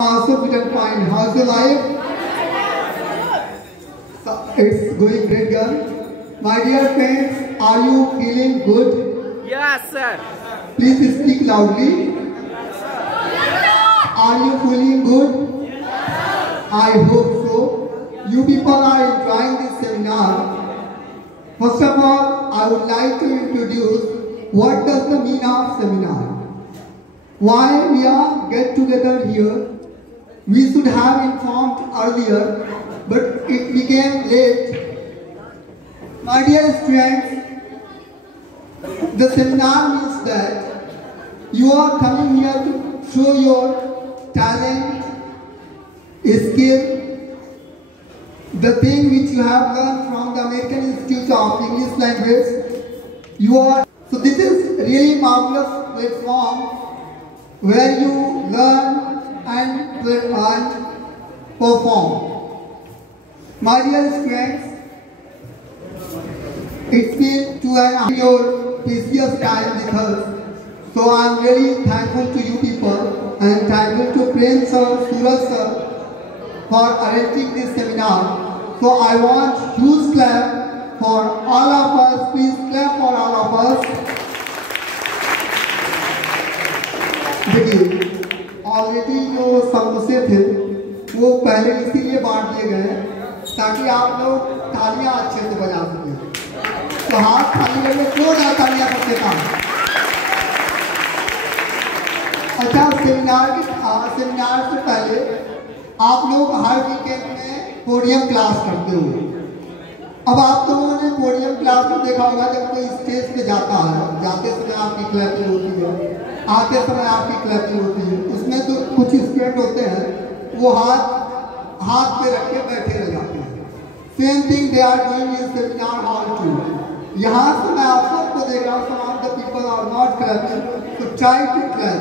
Also fit and fine. How's your life? It's going great, girl. My dear friends, are you feeling good? Yes, sir. Please speak loudly. Are you feeling good? I hope so. You people are enjoying this seminar. First of all, I would like to introduce what does the mean of seminar. Why we are get together here. We should have informed earlier, but it became late. My dear students, the seminar means that you are coming here to show your talent, skill, the thing which you have learned from the American Institute of English Language. So this is really marvelous platform where you learn and perform. My dear students, it's been 2.5 your precious time with us. So I am very thankful to you people and thankful to Prem sir, Suraj sir for arranging this seminar. So I want huge clap for all of us. Please clap for all of us. देखिए, already जो समोसे थे वो पहले इसीलिए बांट दिए गए ताकि आप लोग तालियां अच्छे से बजा सकें। तो हाथ खाली करके जोरदार तालियां करते था। अच्छा, सेमिनार से पहले आप लोग हर वीकेंड में पोडियम क्लास करते हो। अब आप लोगों ने पोडियम क्लास में देखा होगा जब कोई स्टेज पे जाता है, जाते समय आपकी क्लैपिंग होती है, आते समय आपकी क्लैपिंग होती है। उसमें तो कुछ स्टूडेंट होते हैं वो हाथ पे रख के बैठे रह जाते हैं। Same thing they are doing in seminar hall too. यहाँ से मैं आप सबको देख रहा हूँ, some of the people are not clapping, तो ट्राई टू क्लैप,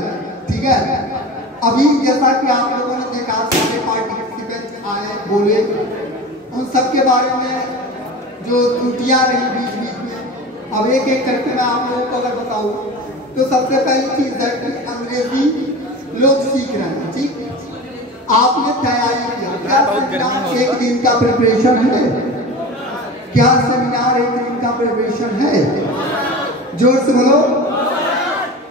ठीक है। अभी जैसा कि आप लोगों ने देखा सारे पार्टिसिपेंट आए बोले, उन सब के बारे में जो त्रुटियां रही बीच में, अब एक एक करके मैं आप लोगों को अगर बताऊं तो सबसे पहली चीज है कि अंग्रेजी लोग सीख रहे हैं, ठीक। आपने तैयारी किया, क्या सेमिनार एक दिन का प्रिपरेशन है? क्या सेमिनार एक दिन का प्रिपरेशन है? जोर से बोलो।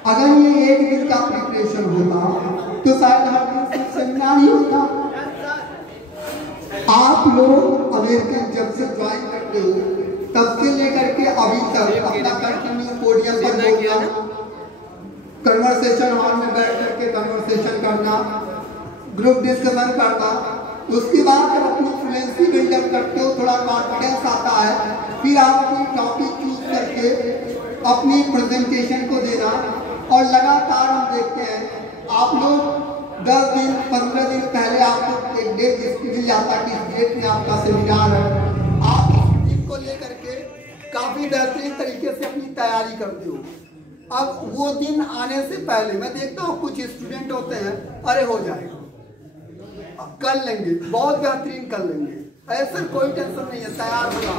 अगर ये एक दिन का प्रिपरेशन होता तो शायद हर दिन सेमिनार ही होता। आप लोग अमेरिकन जब से ज्वाइन करते हो तब से लेकर के अभी तक अपना कंटिन्यू पोडियम पर बोलना, कन्वर्सेशन हॉल में बैठ करके कन्वर्सेशन करना, ग्रुप डिस्कशन करना, उसके बाद जब अपनी फ्लुएंसी बिल्डअप करते हो, थोड़ा कॉन्फिडेंस आता है, फिर आप अपनी टॉपिक चूज करके अपनी प्रेजेंटेशन को देना। और लगातार हम देखते हैं आप लोग 10 दिन 15 दिन पहले आपको एक डेट मिल जाता कि इस डेट में आपका सेमिनार है। आप इस दिन को लेकर के काफी बेहतरीन तरीके से अपनी तैयारी करते हो। अब वो दिन आने से पहले मैं देखता हूँ कुछ स्टूडेंट होते हैं, अरे हो जाएगा, कर लेंगे, बहुत बेहतरीन कर लेंगे, ऐसा कोई टेंशन नहीं है, तैयार होगा,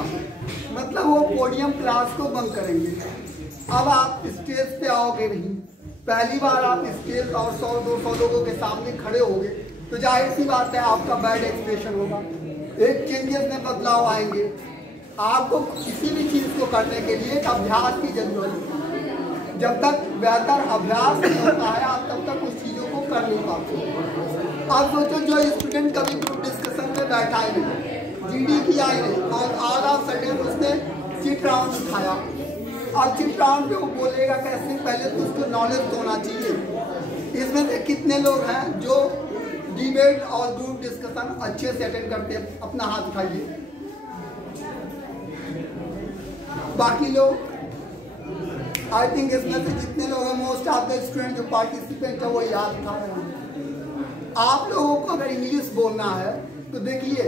मतलब वो पोडियम क्लास को बंद करेंगे। अब आप स्टेज पे आओगे नहीं, पहली बार आप स्टेज और 100-200 लोगों के सामने खड़े होगे तो जाहिर सी बात है आपका बैड एक्सप्रेशन होगा, एक चेंजेस में बदलाव आएंगे। आपको किसी भी चीज को करने के लिए एक अभ्यास की जरूरत है। जब तक बेहतर अभ्यास नहीं होता है आप तब तक उस चीजों को कर नहीं पाते। आप सोचो जो स्टूडेंट कभी ग्रुप डिस्कशन में बैठा ही नहीं, जीडी किया ही नहीं, और ऑल ऑफ सडन उसने चिट राउंड उठाया, और चिट राउंड पे वो बोलेगा कैसे? पहले तो उसको नॉलेज तो होना चाहिए। इसमें से कितने लोग हैं जो डिबेट और ग्रुप डिस्कशन अच्छे से अटेंड करते हैं? अपना हाथ उठाइए। बाकी लोग, आई थिंक इसमें से जितने लोग हैं, मोस्ट ऑफ द स्टूडेंट जो पार्टिसिपेंट है वो याद उठा रहे हैं। आप लोगों को अगर इंग्लिश बोलना है तो देखिए,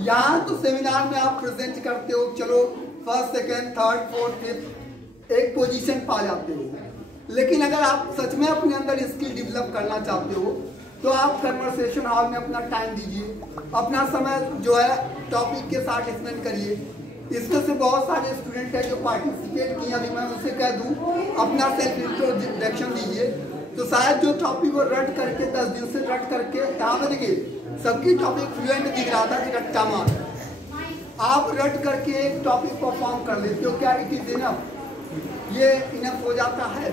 यहाँ तो सेमिनार में आप प्रेजेंट करते हो, चलो first second third fourth fifth एक पोजीशन पा जाते हो। लेकिन अगर आप सच में अपने अंदर स्किल डेवलप करना चाहते हो तो आप कन्वर्सेशन हॉल में अपना टाइम दीजिए, अपना समय जो है टॉपिक के साथ स्पेंड करिए। इसमें से बहुत सारे स्टूडेंट हैं जो पार्टिसिपेट किए, अभी मैं उनसे कह दूं अपना सेल्फ इंट्रोडक्शन दीजिए। तो शायद जो टॉपिक को रट करके 10 दिन से रट करके यहाँ पे देखिए सबकी टॉपिक फ्लुएंट दिख रहा था कि रट्टा मार, आप रट करके एक टॉपिक परफॉर्म कर लेते हो, क्या इट इज इनफ? ये इनफ हो जाता है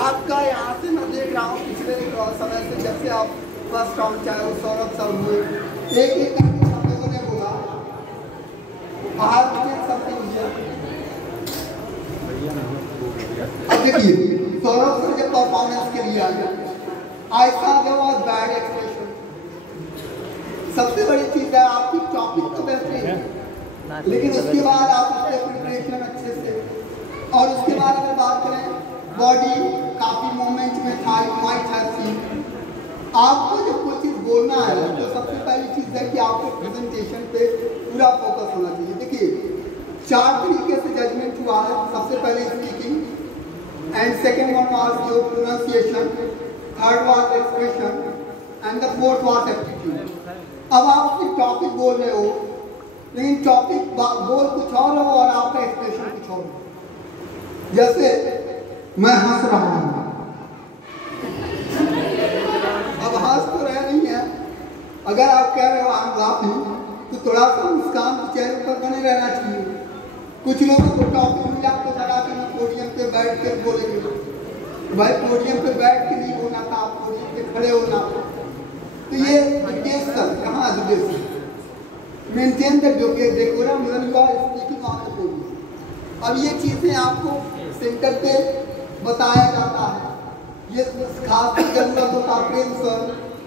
आपका। यहाँ से मैं देख रहा हूँ पिछले समय से जब से आप फर्स्ट राउंड चाहे वो सौरभ सर हुए, एक एक करके सब लोगों ने बोला अब देखिए सौरभ सर जब परफॉर्मेंस के लिए आए, I saw there was bad expression. सबसे बड़ी चीज है आपकी टॉपिक तो बेहतरीन है, लेकिन उसके बाद आप उसके प्रिपरेशन अच्छे से, और उसके बाद अगर बात करें बॉडी काफी मोमेंट में था, यू माइट हैव सीन। आपको जब कोई चीज बोलना है तो सबसे पहली चीज है कि आपको प्रेजेंटेशन पे पूरा फोकस होना चाहिए। देखिए 4 तरीके से जजमेंट हुआ है, सबसे पहले speaking, and second one was your pronunciation, third was expression, and the fourth was aptitude. अब आप अपनी टॉपिक बोल रहे हो, लेकिन टॉपिक बोल कुछ और हो और आपका एक्सप्रेशन कुछ और हो। जैसे मैं हंस रहा हूँ, अब हंस तो रह नहीं है, अगर आप कह रहे हो आई एम लाफिंग तो थोड़ा सा मुस्कान चेहरे पर बने रहना चाहिए। कुछ लोगों को टॉपिक मिला तो लगा कि मैं पोडियम पे बैठ कर बोलेंगे, भाई पोडियम पे बैठ के नहीं होना था, आप पोडियम पे खड़े होना था। तो ये एजुकेशन कहाँ education maintain the decorum when you are speaking on the podium. अब ये चीज़ें आपको सेंटर पे बताया जाता है, ये खास जरूरत होता है। प्रेम सर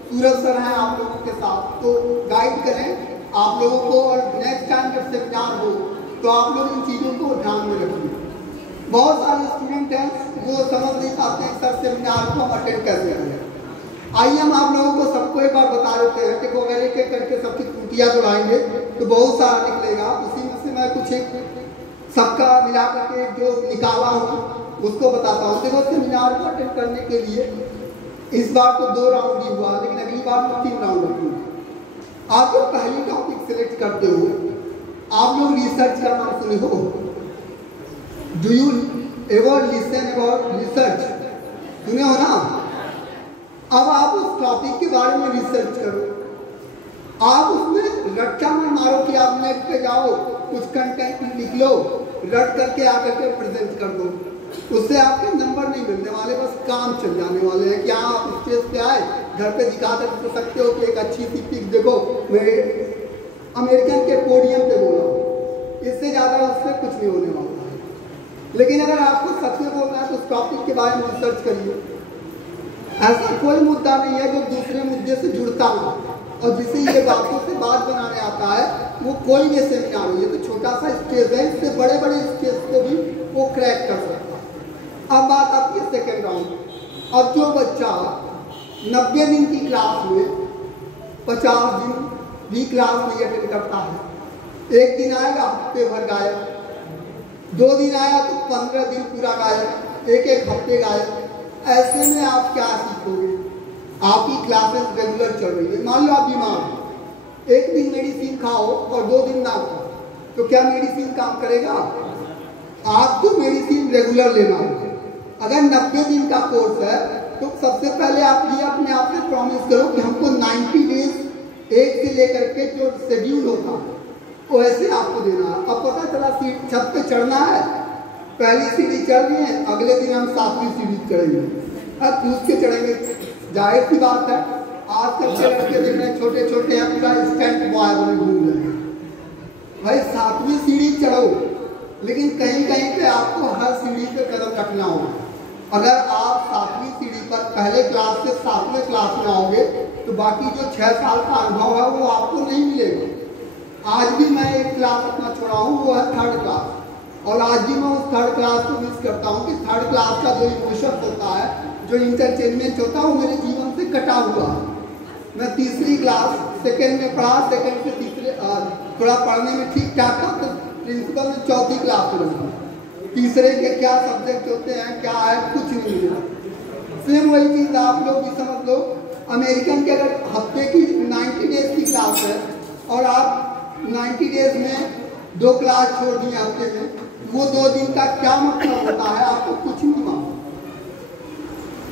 सूरज सर हैं आप लोगों के साथ, तो गाइड करें आप लोगों को, और नेक्स्ट टाइम जब सेमिनार हो तो आप लोग इन चीज़ों को ध्यान में रखिए। बहुत सारे स्टूडेंट हैं जो समझ नहीं पाते हैं सर सेमिनार को हम अटेंड कैसे करें। आइए हम आप लोगों को सबको एक बार बता देते हैं कि अगर एक एक करके सबकी कुटियाँ दौड़ाएंगे तो बहुत सारा निकलेगा। उसी में से मैं कुछ एक सबका मिला करके जो निकाला हूँ उसको बताता हूँ। देखो सेमिनार को अटेंड करने के लिए इस बार तो 2 राउंड ही हुआ, लेकिन अगली बार मैं 3 राउंड रखूँगा। आप जो पहली टॉपिक सिलेक्ट करते हो, आप लोग रिसर्च का नाम सुने हो? Do you ever listen about research? सुने हो ना? अब आप उस टॉपिक के बारे में रिसर्च करो, आप उसमें रट्टा में मारो कि आप नेट पे जाओ, कुछ कंटेंट लिख लो, रट करके आकर के प्रेजेंट कर दो। उससे आपके नंबर नहीं मिलने वाले, बस काम चल जाने वाले हैं कि हाँ आप स्टेज पे आए, घर पे दिखा तो सकते हो कि एक अच्छी सी पिक देखो मैं अमेरिकन के पोडियम पे बोला हूँ, इससे ज़्यादा उससे कुछ नहीं होने वाला है। लेकिन अगर आपको सच में बोलना है तो उस टॉपिक के बारे में रिसर्च करिए। ऐसा कोई मुद्दा नहीं है जो दूसरे मुद्दे से जुड़ता ना, और जिसे ये बातों से बात बनाने आता है वो कोई भी सेमिनार हो, ये तो छोटा सा स्टेज है, इससे बड़े बड़े स्टेज को भी वो क्रैक कर सकता है। अब बात आती है सेकेंड राउंड। अब जो बच्चा 90 दिन की क्लास में 50 दिन भी क्लास नहीं अटेंड करता है, एक दिन आएगा हफ्ते भर गायब, 2 दिन आया तो 15 दिन पूरा गायब, एक हफ्ते गायब। ऐसे में आप क्या सीखोगे? आपकी क्लासेस रेगुलर चल रही है, मान लो आप बीमार हो, एक दिन मेडिसिन खाओ और 2 दिन ना खाओ, तो क्या मेडिसिन काम करेगा? आपको मेडिसिन रेगुलर लेना होगा। अगर 90 दिन का कोर्स है तो सबसे पहले आप ये अपने आप से प्रॉमिस करो कि हमको 90 डेज एक से लेकर के जो शेड्यूल होता है वो ऐसे आपको देना है। अब पता चला छत पे चढ़ना है, पहली सीढ़ी चढ़ रही है, अगले दिन हम 7वीं सीढ़ी चढ़ेंगे, अब पूछ के चढ़ेंगे। जाहिर सी बात है आज तक के लड़के देख रहे छोटे छोटे हैं, पूरा स्टैंड बॉय बने घूम रहे हैं। भाई 7वीं सीढ़ी चढ़ो, लेकिन कहीं कहीं पे आपको हर सीढ़ी पे कदम रखना होगा। अगर आप 7वीं सीढ़ी पर पहले क्लास से 7वें क्लास में आओगे तो बाकी जो 6 साल का अनुभव है वो आपको नहीं मिलेगा। आज भी मैं एक क्लास अपना छोड़ा हूँ, वो है 3rd क्लास, और आज भी मैं उस 3rd क्लास को मिस करता हूँ कि 3rd क्लास का जो इमोशन होता है, जो इंटरटेनमेंट होता है, वो मेरे जीवन से कटा हुआ है। मैं 3री क्लास 2nd में पढ़ा, 2nd से 3रे थोड़ा पढ़ने में ठीक ठाक था, तो प्रिंसिपल ने 4थी क्लास में रखा। 3रे के क्या सब्जेक्ट होते हैं, क्या है, कुछ नहीं मिला। सेम वही चीज़ आप लोग भी समझ लो। अमेरिकन के अगर हफ्ते की 90 डेज की क्लास है और आप 90 डेज में 2 क्लास छोड़ दिए हफ्ते में, वो 2 दिन का क्या मतलब होता है, आपको कुछ नहीं मालूम।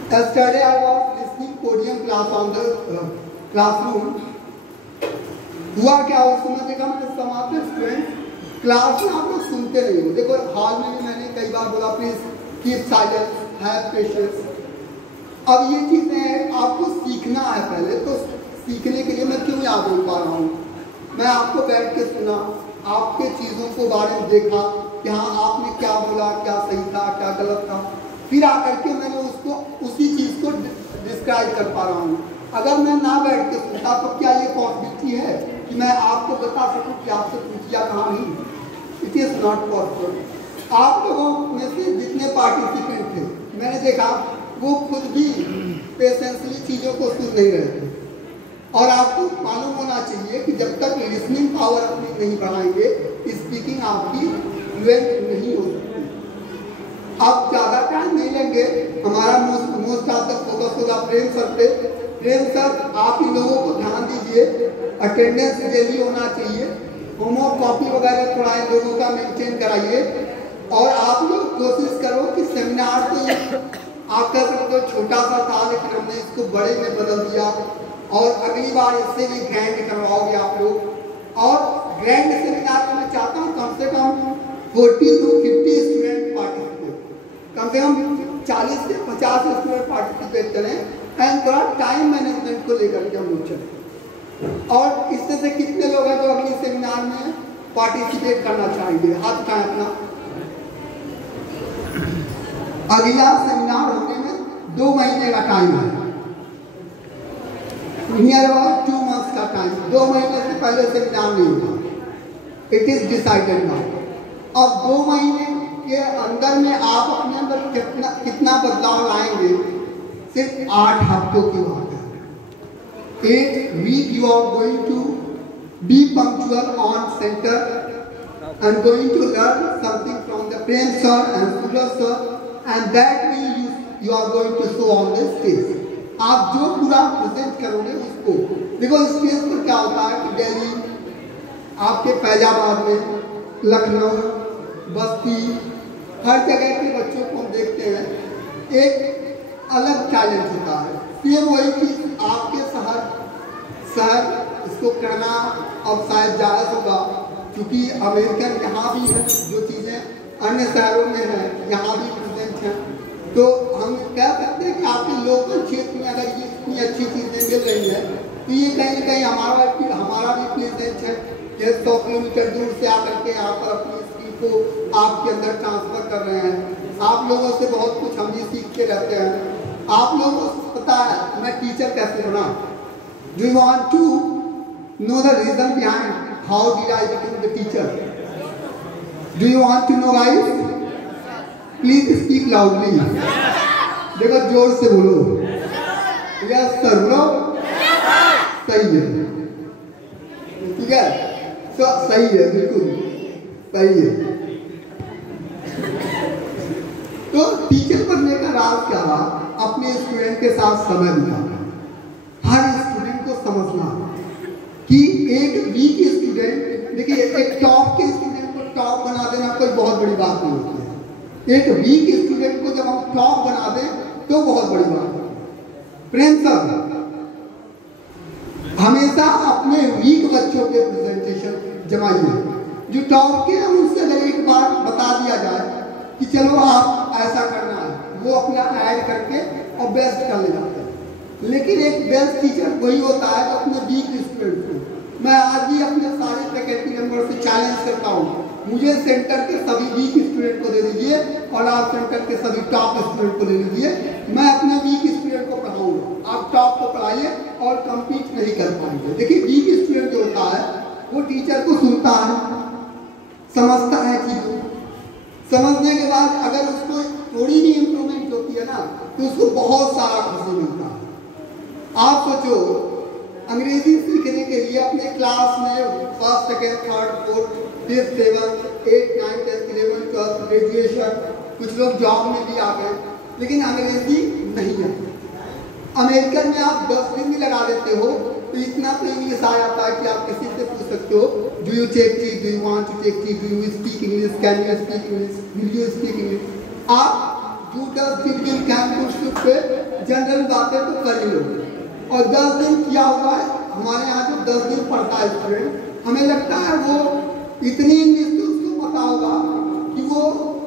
Yesterday I was listening podium class on the classroom. हुआ क्या उस समय देखा मैंने समाप्त स्टूडेंट क्लास में आप लोग सुनते नहीं हो। देखो हॉल में भी मैंने कई बार बोला please keep silence, have patience. अब ये चीजें आपको सीखना है पहले, तो सीखने के लिए मैं क्यों याद हो पा रहा हूँ। मैं आपको बैठ के सुना, आपके चीजों को बारे में देखा कि हाँ आपने क्या बोला, क्या सही था क्या गलत था, फिर आकर के मैंने उसको उसी चीज को डिस्क्राइब कर पा रहा हूँ। अगर मैं ना बैठ के सुनता तो क्या ये पॉसिबिलिटी है कि मैं आपको बता सकूं कि आपसे पूछिया कहाँ नहीं। It is not possible. आप लोगों में से जितने पार्टिसिपेंट थे मैंने देखा वो खुद भी पेशेंसली चीजों को सुन नहीं रहे थे। और आपको मालूम होना चाहिए कि जब तक लिसनिंग पावर अपनी नहीं बढ़ाएंगे स्पीकिंग आपकी फ्लुएंट नहीं हो सकती। अब ज्यादा टाइम नहीं लेंगे, हमारा मोस्ट ऑफ द फोकस होगा प्रेम सर पे। प्रेम सर आप ही लोगों को ध्यान दीजिए, अटेंडेंस डेली होना चाहिए, होमवर्क कॉपी वगैरह थोड़ा इन लोगों का मेंटेन कराइए। और आप लोग कोशिश करो कि सेमिनार तो ये आप कह सकते हो छोटा सा था लेकिन हमने इसको बड़े में बदल दिया और अगली बार इससे भी ग्रैंड करवाओगे आप लोग। और ग्रैंड सेमिनार में मैं चाहता हूँ कम से कम 40 to 50 स्टूडेंट पार्टिसिपेट, कम से कम 40 से 50 स्टूडेंट पार्टिसिपेट करें एंड थोड़ा टाइम मैनेजमेंट को लेकर के हम लोग चलें। और इससे से कितने लोग हैं जो अगली सेमिनार में पार्टिसिपेट करना चाहेंगे, हाथ उठाएं अपना। अगला सेमिनार होने में 2 महीने का टाइम है, नियर अबाउट 2 months का टाइम। 2 महीने से पहले सेमिनार नहीं होगा, इट इज डिसाइडेड नाउ। अब 2 महीने के अंदर में आप अपने अंदर कितना बदलाव लाएंगे, सिर्फ 8 हफ्तों की बात है। 8 week you are going to be punctual on center and going to learn something from the Prem sir and Suraj sir and that will you are going to show on the stage। आप जो पूरा present करोगे उसको देखो। Stage पर क्या होता है कि दिल्ली, आपके फैजाबाद में, लखनऊ, बस्ती, हर जगह के बच्चों को हम देखते हैं, एक अलग टैलेंट होता है। फिर वही चीज आपके शहर इसको करना अब शायद जायज होगा क्योंकि अमेरिकन यहाँ भी है, जो चीजें अन्य शहरों में है यहाँ भी प्रेजेंट है। तो हम कह सकते हैं कि आपके लोकल क्षेत्र में अगर ये इतनी अच्छी चीजें मिल रही है तो ये कहीं ना कहीं हमारा भी प्रेजेंट है। ये 100 किलोमीटर दूर से आकर के यहाँ पर अपनी स्किल को आपके अंदर ट्रांसफर कर रहे हैं। आप लोगों से बहुत कुछ हम भी सीखते रहते हैं। आप लोगों को पता है मैं टीचर कैसे बना। Do you want to know the reason behind how did I become the teacher? Do you want to know guys? Please speak loudly. देखो जोर से बोलो। यस सर बोलो। सही है, ठीक है, तो सही है, बिल्कुल सही है। तो टीचर बनने का राज क्या रहा? अपने स्टूडेंट के साथ समय बिताना, हर स्टूडेंट को समझना कि एक वीक स्टूडेंट, देखिए एक टॉप के स्टूडेंट को टॉप बना देना कोई बहुत बड़ी बात नहीं होती है। एक वीक स्टूडेंट को जब हम टॉप बना दें तो बहुत बड़ी बात है। प्रेम सर हमेशा अपने वीक बच्चों के प्रेजेंटेशन जमाइए। जो टॉप के हैं उनसे अगर एक बार बता दिया जाए कि चलो आप ऐसा करना है, वो अपना ऐड करके और बेस्ट कर ले जाते हैं। लेकिन एक बेस्ट टीचर वही होता है जो अपने वीक स्टूडेंट को, मैं आज भी अपने सारे फैकल्टी मेंबर से चैलेंज करता हूँ, मुझे सेंटर के सभी वीक स्टूडेंट को दे दीजिए और आप सेंटर के सभी टॉप स्टूडेंट को दे दीजिए। मैं अपने वीक स्टूडेंट को पढ़ाऊंगा, आप टॉप को पढ़ाइए और कम्पीट नहीं कर पाएंगे। देखिए वीक स्टूडेंट जो होता है वो टीचर को सुनता है, समझता है चीजों, समझने के बाद अगर उसको थोड़ी भी इम्प्रूवमेंट होती है ना तो उसको बहुत सारा खुशी मिलता है। आप सोचो अंग्रेजी सीखने के लिए अपने क्लास में 1st, 2nd, 3rd, 4th, 5th, 7th, 8th, 9th, 10th, 11th, 12th, graduation, कुछ लोग जॉब में भी आ गए लेकिन अंग्रेजी नहीं है। अमेरिकन में आप 10 दिन भी लगा देते हो तो इतना तो इंग्लिश आ जाता है कि आप किसी से पूछ सकते हो, do you take tea, do you want to take tea, do you speak English, can you speak English, will you speak English. आप 2 10 दिन कैंप पे जनरल बातें तो कर ही लो। और 10 दिन किया हुआ है, हमारे यहाँ जो 10 दिन पढ़ता है स्टूडेंट, हमें लगता है वो इतनी इंग्लिश तो उसको पता होगा कि वो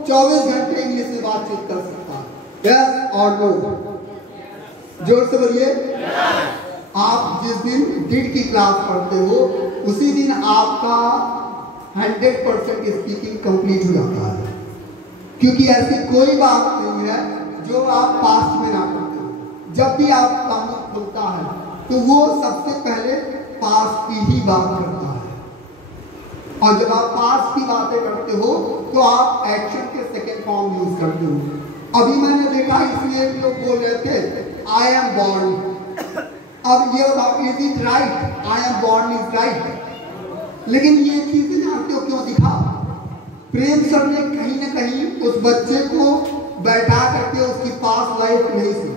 24 घंटे इंग्लिश में बातचीत कर सकता है। यस और नो? जोर से बोलिए। आप जिस दिन डिड की क्लास पढ़ते हो उसी दिन आपका 100% स्पीकिंग कंप्लीट हो जाता है, क्योंकि ऐसी कोई बात नहीं है जो आप पास्ट में ना करते हो। जब भी आपका मुख खुलता है तो वो सबसे पहले पास्ट की ही बात करता है, और जब आप पास्ट की बातें करते हो तो आप एक्शन के सेकेंड फॉर्म यूज करते हो। अभी मैंने देखा इसलिए लोग बोल रहे थे आई एम बॉर्न। अब ये बताओ, is it right? I am born is right, लेकिन ये चीजें जानते हो क्यों दिखा? प्रेम सर ने कहीं ना कहीं उस बच्चे को बैठा करके उसकी पास लाइफ नहीं सुना।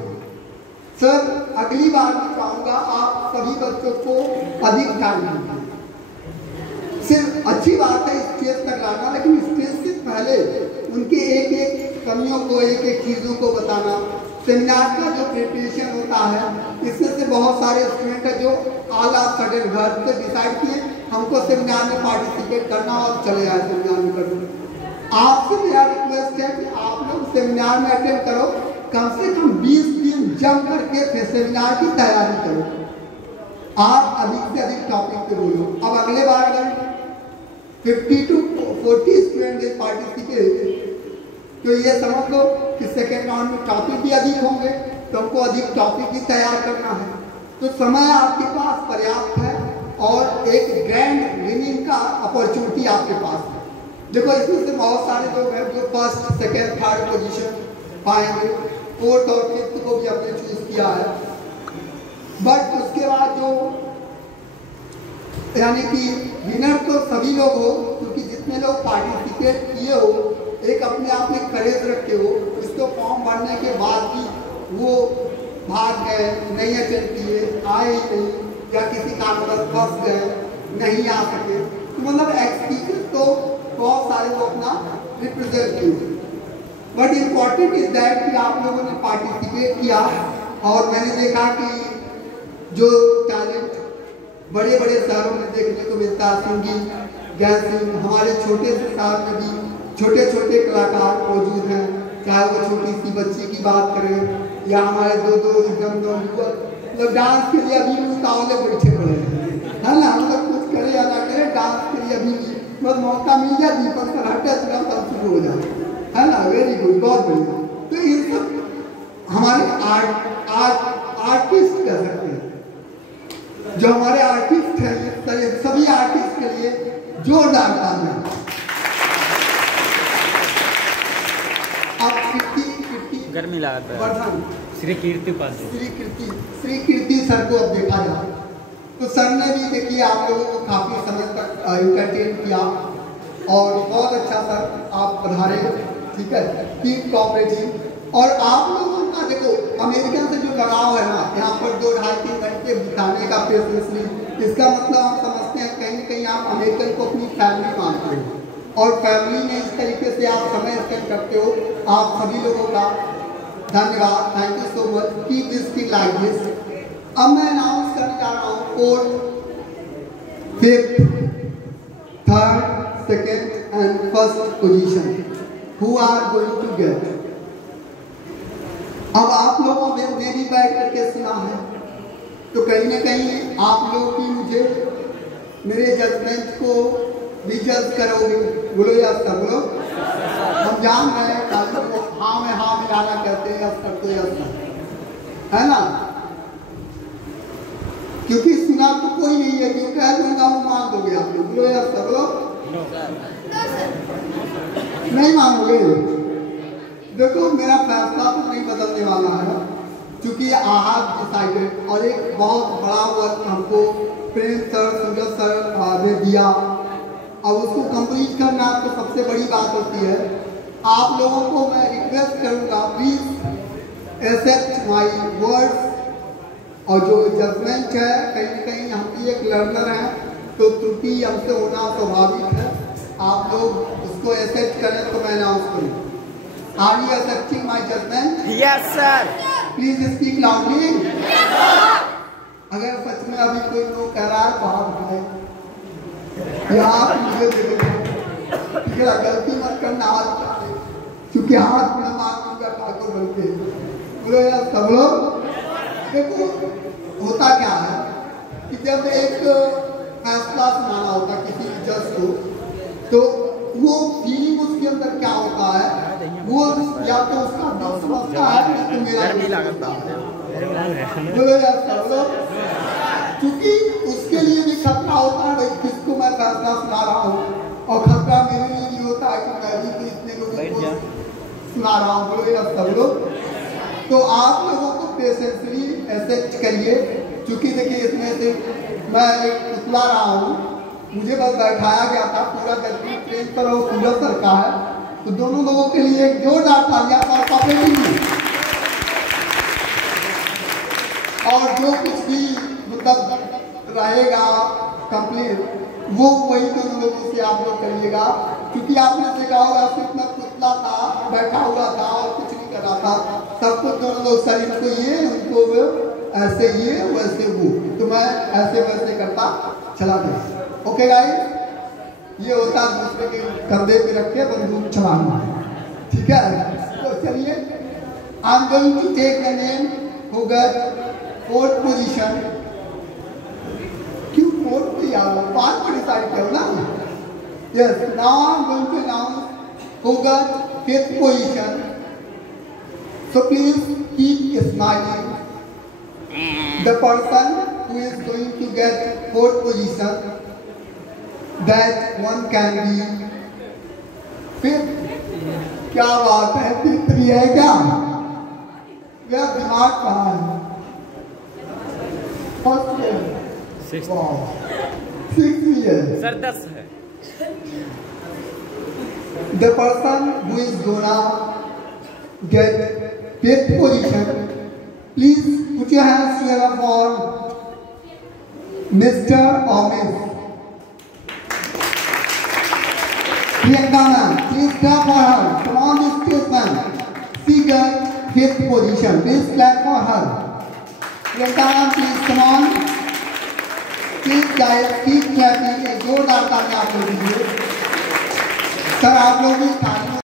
सर अगली बार मैं चाहूंगा आप सभी बच्चों को अधिक टाइम दीजिए। सिर्फ अच्छी बात है स्टेज तक लाना, लेकिन स्टेज से पहले उनके एक एक कमियों को, एक एक चीजों को बताना। सेमिनार का जो प्रिपरेशन होता है, इसमें से बहुत सारे स्टूडेंट है जो ऑल ऑफ सडन घर से डिसाइड किए हमको सेमिनार में पार्टिसिपेट करना और चले आए सेमिनार में करना। आपसे मेरा रिक्वेस्ट है कि आप लोग सेमिनार में अटेंड करो, कम से कम 20 दिन जम करके फिर सेमिनार की तैयारी करो। आप अधिक से अधिक टॉपिक पे बोलो। अब अगले बार अगर 50 to 40 स्टूडेंट पार्टिसिपेट, तो ये समझ लो कि सेकेंड राउंड में टॉपिक भी अधिक होंगे, तो हमको अधिक टॉपिक भी तैयार करना है। तो समय आपके पास पर्याप्त है और एक ग्रैंड विनिंग का अपॉर्चुनिटी आपके पास है। देखो इसमें से बहुत सारे लोग हैं जो फर्स्ट, सेकेंड, थर्ड पोजीशन पाएंगे, फोर्थ और फिफ्थ को भी आपने चूज किया है। बट उसके बाद जो यानी कि विनर तो सभी लोग हो, क्योंकि जितने लोग पार्टिसिपेट किए हो, एक अपने आप में करेज रखे हो, इसको फॉर्म भरने के बाद भी वो भाग गए, नहीं अटेंड किए, आए ही नहीं, या किसी कारणवश फंस गए, नहीं आ सके, तो मतलब एक्सपीरियंस तो बहुत सारे लोग अपना रिप्रेजेंट किए। बट इम्पॉर्टेंट इज दैट कि आप लोगों ने पार्टिसिपेट किया, और मैंने देखा कि जो टैलेंट बड़े बड़े शहरों में देखने को मिलता है, सिंगिंग, डांसिंग, हमारे छोटे से शहर में भी छोटे छोटे कलाकार मौजूद हैं। चाहे वो छोटी सी बच्ची की बात करें या हमारे दो एकदम लोग डांस के लिए अभी भी उतावले बैठे पड़े हैं, है ना? हम लोग कुछ करे या ना करे, डांस के लिए अभी भी बस मौका मिल जाए, दीपक सर हटे तुरंत हम शुरू हो जाए, है ना? वेरी गुड, बहुत बढ़िया। तो ये सब हमारे आर्टिस्ट कह सकते हैं, जो हमारे आर्टिस्ट हैं, सभी आर्टिस्ट के लिए जोरदार तालियां। गर्मी लगता है। श्री कीर्ति सर को अब देखा जाए तो सर ने भी देखिए आप लोगों को काफी समय तक इंटरटेन किया, और बहुत अच्छा सर आप पधारे, ठीक है, टीम कोऑपरेटिव। और आप लोगों का देखो अमेरिका से जो लगाव है ना, यहाँ पर 2-2.5-3 घंटे बिताने का पेशेंसली, इसका मतलब हम समझते हैं कहीं न कहीं आप अमेरिकन को अपनी फैमिली मानते हो, और फैमिली में इस तरीके से आप समय स्पेंड करते हो। आप सभी लोगों का धन्यवाद, thank you so much, keep this thing like this. अब मैं अनाउंस करने जा रहा हूँ 4th, 5th, 3rd, 2nd and 1st position who are going to get। अब आप लोगों ने भी बैठ करके सुना है, तो कहीं ना कहीं आप लोग भी मुझे मेरे जजमेंट को भी जज करोगे। बोलो या सर, बोलो। हम जान रहे हैं काली को हाँ में हाँ मिलाना कहते हैं, यस करते हैं, है ना? क्योंकि सुना तो कोई नहीं है, जो कह दूंगा वो मान दोगे आप लोग। बोलो यस सर, बोलो। नहीं मानोगे? देखो मेरा फैसला तो नहीं बदलने वाला है, क्योंकि आहार डिसाइडेड, और एक बहुत बड़ा वर्क हमको प्रेम सर, सूरज सर ने दिया। अब उसको कंप्लीट करना तो सबसे बड़ी बात होती है। आप लोगों को मैं रिक्वेस्ट करूंगा, प्लीज एक्सेप्ट माय वर्ड्स, और जो जजमेंट है, कहीं ना कहीं हम भी एक लर्नर हैं, तो त्रुटि हमसे होना स्वाभाविक है। आप लोग उसको एक्सेप्ट करें तो मैं अनाउंस करूँ। Are you accepting my judgement? Yes sir. Please speak loudly. अगर सच में अभी कोई लोग कह रहा है तो आप उठाए या आप मुझे दे दो, ठीक है, गलती मत करना, हाथ उठाए, क्योंकि हाथ में मांगूंगा ठाकुर बन के। बोलो यार सब लोग। देखो होता क्या है कि जब एक फैसला सुनाना होता है किसी जज को, तो वो फीलिंग उसके अंदर क्या होता है, वो या तो उसका दिल समझता है या तो मेरा बोलो यार सब लोग, क्योंकि उसके लिए भी खतरा होता है भाई किसको मैं फैसला सुना रहा हूँ, और खतरा मेरे लिए भी होता है कि मैं भी तो इतने लोगों को सुना रहा हूँ। बोलो यार सब लोग। तो आप लोगों को पेशेंसली एक्सेप्ट करिए, क्योंकि देखिए इसमें से मैं एक उतला रहा हूँ, मुझे बस बैठाया गया था, पूरा जजमेंट ट्रेन पर और पूरा सर का है, तो दोनों लोगों के लिए एक जोरदार तालियां और कॉपरेटिव। और जो कुछ भी मतलब रहेगा कंप्लीट वो वही दोनों लोगों से आप लोग करिएगा, क्योंकि आपने देखा होगा सिर्फ मैं पुतला था, बैठा हुआ था और कुछ नहीं कर रहा था, सब कुछ दोनों लोग शरीर को ये उनको वो ऐसे ये वैसे वो, तो मैं ऐसे वैसे करता चला गया। ओके गाइस, ये होता है दूसरे के कंधे पे रख के बंदूक चलाना, ठीक है। तो चलिए, I am going to take the name who got fourth position. क्यों फोर्थ पे यार पांच को डिसाइड किया ना। Yes, now I am going to announce who got fifth position, so please keep smiling. The person who is going to get fourth position, that one can be fifth. क्या बात है, fifth भी है क्या? मेरा दिमाग कहाँ है? फर्स्ट है, सिक्स भी है सर, 10 है। The person who is gonna get fifth position, please put your hands together for Mr. or Miss Priyanka ma'am. Please clap for her. Come on this stage ma'am. She got fifth position. Please clap for her. Priyanka ma'am, please come on. Please guys keep clapping. एक जोरदार ताली आप लोग दीजिए। Sir आप लोग भी